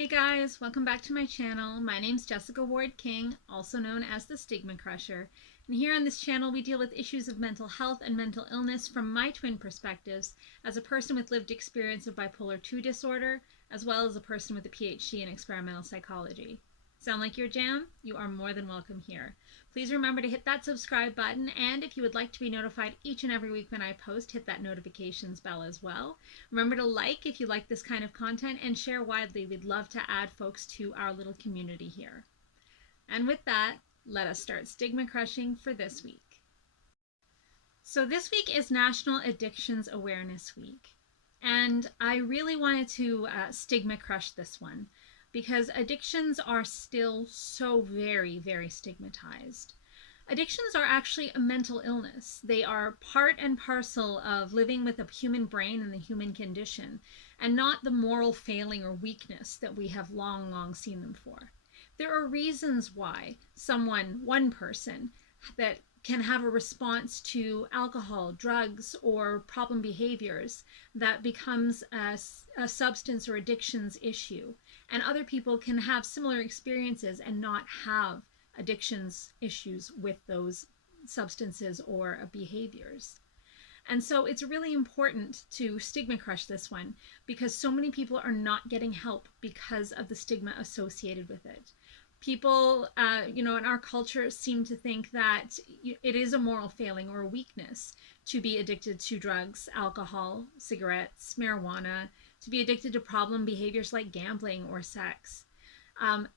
Hey guys, welcome back to my channel. My name's Jessica Ward King, also known as the Stigma Crusher. And here on this channel, we deal with issues of mental health and mental illness from my twin perspectives as a person with lived experience of bipolar 2 disorder, as well as a person with a PhD in experimental psychology. Sound like your jam? You are more than welcome here. Please remember to hit that subscribe button, and if you would like to be notified each and every week when I post, hit that notifications bell as well. Remember to like if you like this kind of content and share widely. We'd love to add folks to our little community here. And with that, let us start stigma crushing for this week. So this week is National Addictions Awareness Week. And I really wanted to stigma crush this one because addictions are still so very, very stigmatized. Addictions are actually a mental illness. They are part and parcel of living with a human brain and the human condition, and not the moral failing or weakness that we have long seen them for. There are reasons why one person, that can have a response to alcohol, drugs, or problem behaviors that becomes a substance or addictions issue. And other people can have similar experiences and not have addictions issues with those substances or behaviors. And so it's really important to stigma crush this one because so many people are not getting help because of the stigma associated with it. People, in our culture seem to think that it is a moral failing or a weakness to be addicted to drugs, alcohol, cigarettes, marijuana, to be addicted to problem behaviors like gambling or sex.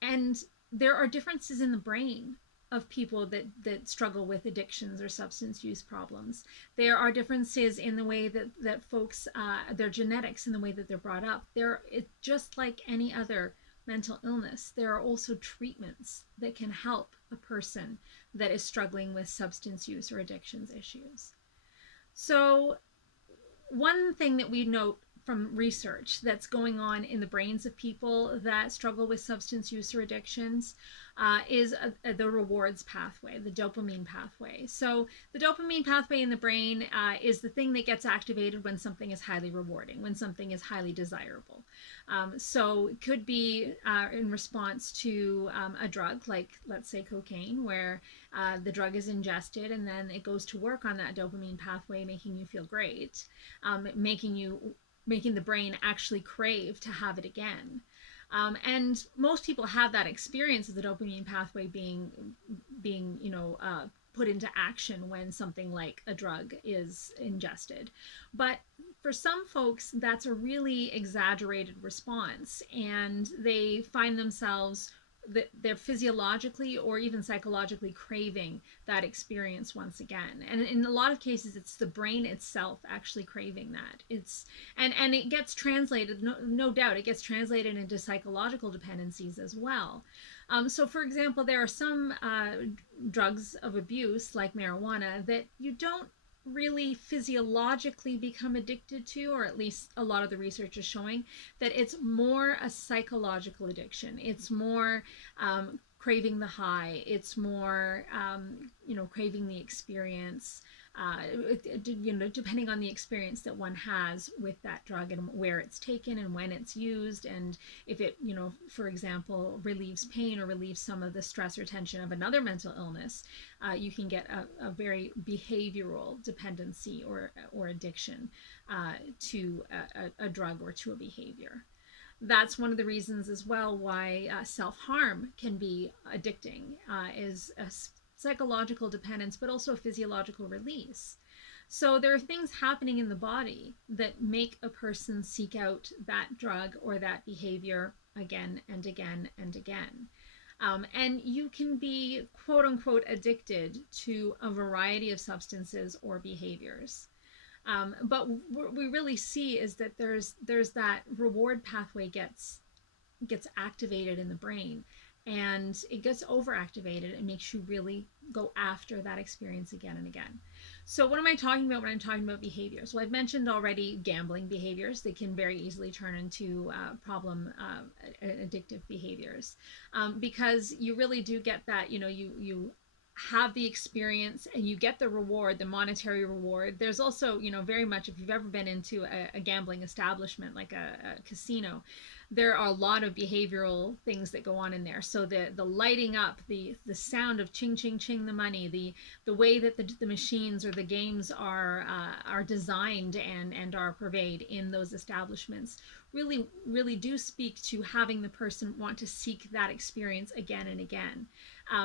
And there are differences in the brain of people that struggle with addictions or substance use problems. There are differences in the way that folks, their genetics and the way that they're brought up. It's just like any other mental illness. There are also treatments that can help a person that is struggling with substance use or addictions issues. So one thing that we note from research that's going on in the brains of people that struggle with substance use or addictions is the rewards pathway, the dopamine pathway. So the dopamine pathway in the brain is the thing that gets activated when something is highly rewarding, when something is highly desirable. So it could be in response to a drug, like let's say cocaine, where the drug is ingested and then it goes to work on that dopamine pathway, making you feel great, making the brain actually crave to have it again. And most people have that experience of the dopamine pathway being put into action when something like a drug is ingested. But for some folks, that's a really exaggerated response, and they find themselves that they're physiologically or even psychologically craving that experience once again. And in a lot of cases, it's the brain itself actually craving that. And it gets translated, no doubt, it gets translated into psychological dependencies as well. So, for example, there are some drugs of abuse, like marijuana, that you don't really physiologically become addicted to, or at least a lot of the research is showing that it's more a psychological addiction. It's more craving the high. It's more craving the experience. Depending on the experience that one has with that drug and where it's taken and when it's used, and if it, for example, relieves pain or relieves some of the stress or tension of another mental illness, you can get a very behavioral dependency or addiction to a drug or to a behavior. That's one of the reasons as well why self-harm can be addicting, is a psychological dependence, but also a physiological release. So there are things happening in the body that make a person seek out that drug or that behavior again and again and again. And you can be quote unquote addicted to a variety of substances or behaviors. But what we really see is that there's that reward pathway gets activated in the brain, and it gets overactivated and makes you really go after that experience again and again. So what am I talking about when I'm talking about behaviors? Well, I've mentioned already gambling behaviors. They can very easily turn into addictive behaviors, because you really do get that, you have the experience and you get the reward, the monetary reward. There's also, very much, if you've ever been into a gambling establishment like a casino, there are a lot of behavioral things that go on in there. So the lighting up, the sound of ching ching ching the money, the way that the machines or the games are designed and are purveyed in those establishments really do speak to having the person want to seek that experience again and again.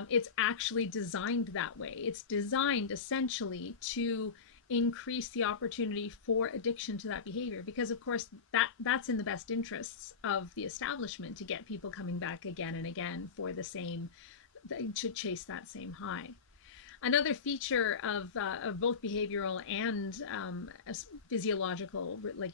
It's actually designed that way. It's designed essentially to increase the opportunity for addiction to that behavior, because of course that's in the best interests of the establishment, to get people coming back again and again for the same, to chase that same high. Another feature of both behavioral and physiological, like,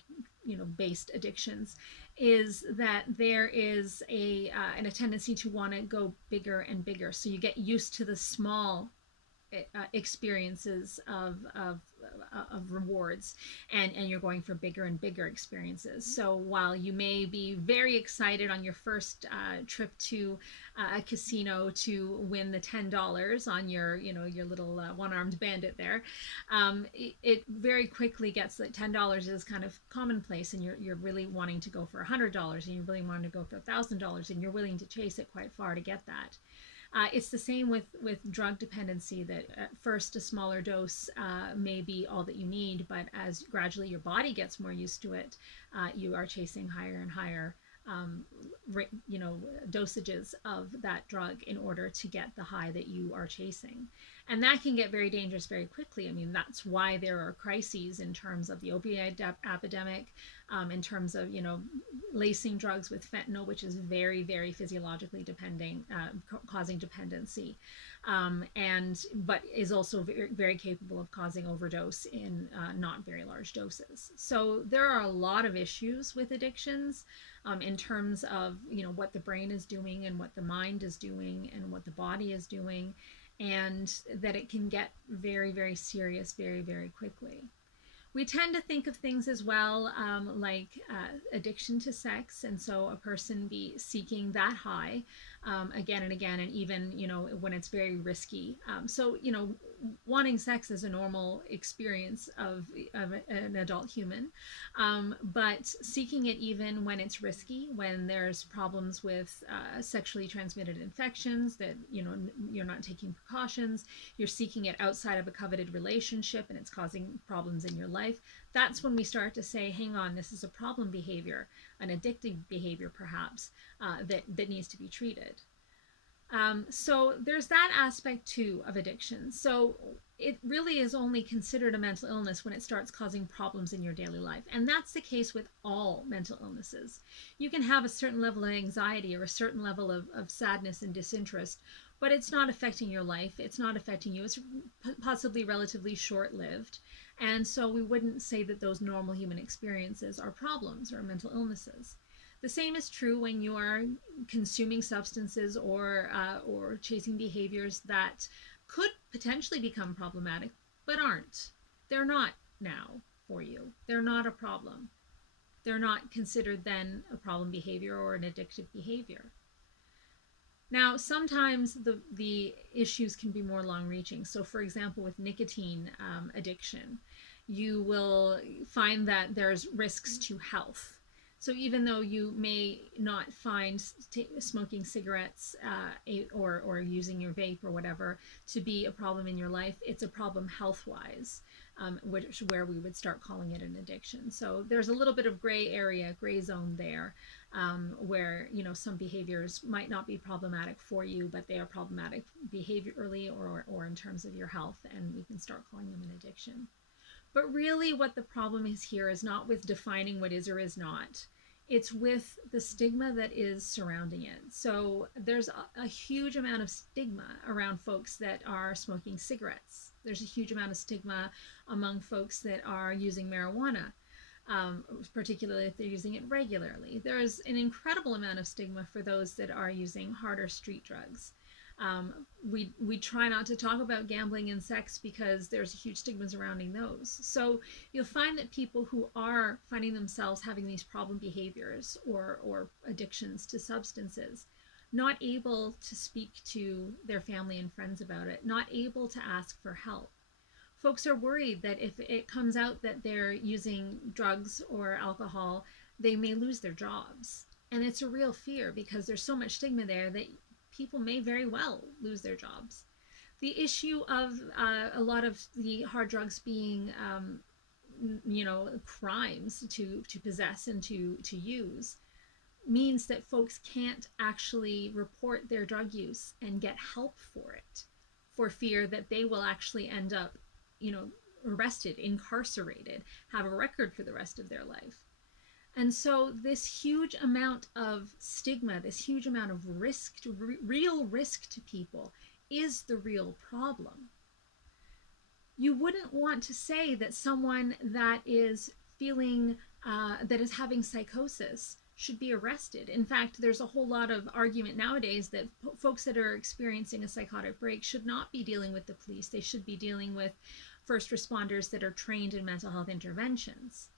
based addictions, is that there is a tendency to want to go bigger and bigger. So you get used to the small experiences of rewards, and you're going for bigger and bigger experiences. So while you may be very excited on your first trip to a casino to win the $10 on your little one-armed bandit there, it very quickly gets that $10 is kind of commonplace, and you're really wanting to go for $100, and you're really wanting to go for $1,000, and you're willing to chase it quite far to get that. It's the same with drug dependency, that at first a smaller dose may be all that you need, but as gradually your body gets more used to it, you are chasing higher and higher um, dosages of that drug in order to get the high that you are chasing. And that can get very dangerous very quickly. I mean, that's why there are crises in terms of the opioid epidemic, in terms of, lacing drugs with fentanyl, which is very, very physiologically depending, causing dependency, but is also very, very capable of causing overdose in not very large doses. So there are a lot of issues with addictions, in terms of what the brain is doing and what the mind is doing and what the body is doing, and that it can get very, very serious very, very quickly. We tend to think of things as well, like addiction to sex, and so a person be seeking that high again and again, and even when it's very risky. So wanting sex is a normal experience of an adult human, but seeking it even when it's risky, when there's problems with sexually transmitted infections, that you're not taking precautions, you're seeking it outside of a coveted relationship, and it's causing problems in your life. That's when we start to say, hang on, this is a problem behavior, an addictive behavior perhaps, that needs to be treated. So there's that aspect too of addiction. So it really is only considered a mental illness when it starts causing problems in your daily life. And that's the case with all mental illnesses. You can have a certain level of anxiety or a certain level of sadness and disinterest, but it's not affecting your life. It's not affecting you. It's possibly relatively short-lived. And so we wouldn't say that those normal human experiences are problems or mental illnesses. The same is true when you are consuming substances or chasing behaviors that could potentially become problematic, but aren't. They're not now for you. They're not a problem. They're not considered then a problem behavior or an addictive behavior. Now, sometimes the issues can be more long-reaching. So, for example, with nicotine addiction, you will find that there's risks to health. So even though you may not find smoking cigarettes or using your vape or whatever to be a problem in your life, it's a problem health-wise, where we would start calling it an addiction. So there's a little bit of gray area, gray zone there, where some behaviors might not be problematic for you, but they are problematic behaviorally or in terms of your health, and we can start calling them an addiction. But really what the problem is here is not with defining what is or is not. It's with the stigma that is surrounding it. So there's a huge amount of stigma around folks that are smoking cigarettes. There's a huge amount of stigma among folks that are using marijuana, particularly if they're using it regularly. There's an incredible amount of stigma for those that are using harder street drugs. We try not to talk about gambling and sex because there's a huge stigma surrounding those. So you'll find that people who are finding themselves having these problem behaviors or addictions to substances, not able to speak to their family and friends about it, not able to ask for help. Folks are worried that if it comes out that they're using drugs or alcohol, they may lose their jobs. And it's a real fear because there's so much stigma there that people may very well lose their jobs. The issue of a lot of the hard drugs being, crimes to possess and to use means that folks can't actually report their drug use and get help for it, for fear that they will actually end up, arrested, incarcerated, have a record for the rest of their life. And so this huge amount of stigma, this huge amount of risk, real risk to people, is the real problem. You wouldn't want to say that someone that is feeling, that is having psychosis should be arrested. In fact, there's a whole lot of argument nowadays that folks that are experiencing a psychotic break should not be dealing with the police. They should be dealing with first responders that are trained in mental health interventions.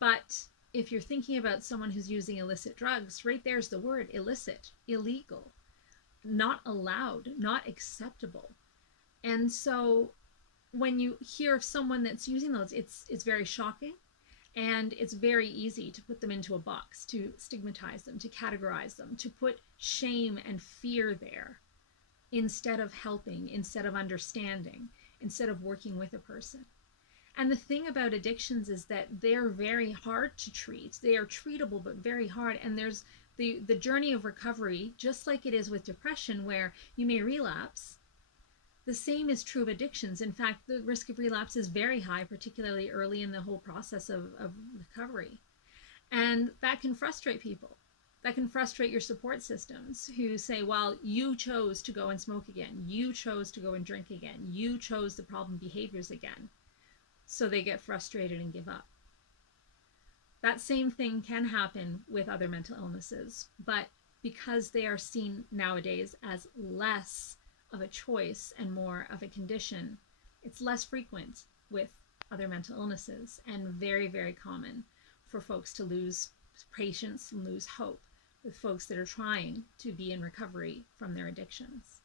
But if you're thinking about someone who's using illicit drugs, right there's the word: illicit, illegal, not allowed, not acceptable. And so when you hear of someone that's using those, it's very shocking, and it's very easy to put them into a box, to stigmatize them, to categorize them, to put shame and fear there instead of helping, instead of understanding, instead of working with a person. And the thing about addictions is that they're very hard to treat. They are treatable, but very hard. And there's the journey of recovery, just like it is with depression, where you may relapse. The same is true of addictions. In fact, the risk of relapse is very high, particularly early in the whole process of recovery. And that can frustrate people. That can frustrate your support systems who say, well, you chose to go and smoke again. You chose to go and drink again. You chose the problem behaviors again. So they get frustrated and give up. That same thing can happen with other mental illnesses, but because they are seen nowadays as less of a choice and more of a condition, it's less frequent with other mental illnesses, and very, very common for folks to lose patience and lose hope with folks that are trying to be in recovery from their addictions.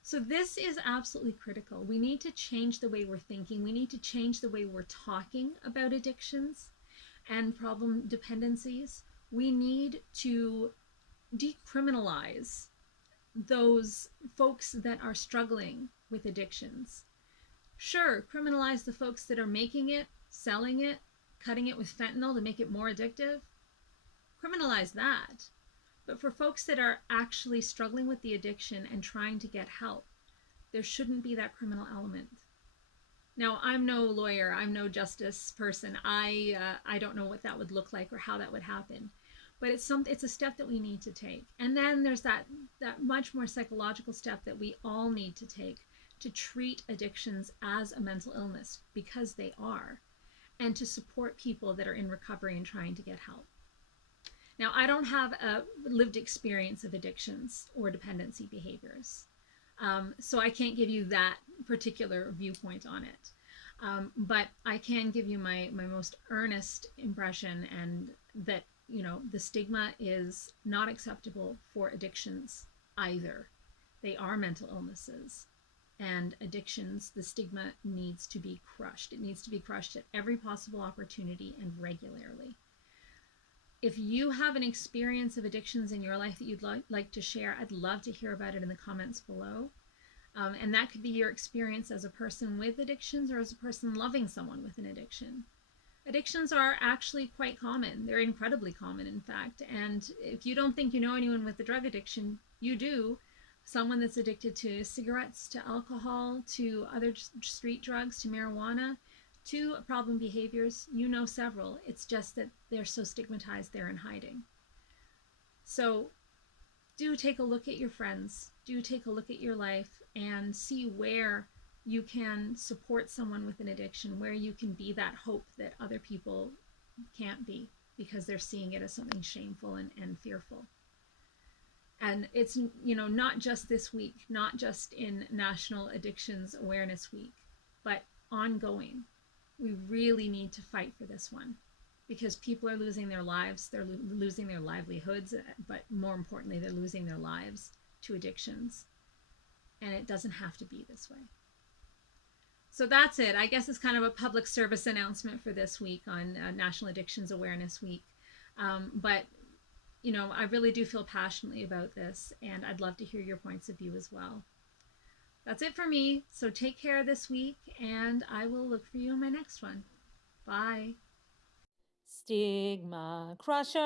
So this is absolutely critical. We need to change the way we're thinking. We need to change the way we're talking about addictions and problem dependencies. We need to decriminalize those folks that are struggling with addictions. Sure, criminalize the folks that are making it, selling it, cutting it with fentanyl to make it more addictive. Criminalize that. But for folks that are actually struggling with the addiction and trying to get help, there shouldn't be that criminal element. Now, I'm no lawyer, I'm no justice person. I don't know what that would look like or how that would happen. But it's a step that we need to take. And then there's that much more psychological step that we all need to take to treat addictions as a mental illness, because they are, and to support people that are in recovery and trying to get help. Now, I don't have a lived experience of addictions or dependency behaviors, so I can't give you that particular viewpoint on it. But I can give you my most earnest impression, and that, the stigma is not acceptable for addictions either. They are mental illnesses, and addictions, the stigma needs to be crushed. It needs to be crushed at every possible opportunity and regularly. If you have an experience of addictions in your life that you'd like to share, I'd love to hear about it in the comments below. And that could be your experience as a person with addictions or as a person loving someone with an addiction. Addictions are actually quite common. They're incredibly common, in fact. And if you don't think you know anyone with a drug addiction, you do. Someone that's addicted to cigarettes, to alcohol, to other street drugs, to marijuana, to problem behaviors, you know several. It's just that they're so stigmatized, they're in hiding. So do take a look at your friends, do take a look at your life, and see where you can support someone with an addiction, where you can be that hope that other people can't be, because they're seeing it as something shameful and fearful. And it's, not just this week, not just in National Addictions Awareness Week, but ongoing. We really need to fight for this one, because people are losing their lives, they're losing their livelihoods, but more importantly, they're losing their lives to addictions. And it doesn't have to be this way. So that's it. I guess it's kind of a public service announcement for this week on National Addictions Awareness Week. But I really do feel passionately about this, and I'd love to hear your points of view as well. That's it for me. So take care this week, and I will look for you in my next one. Bye. Stigma Crusher.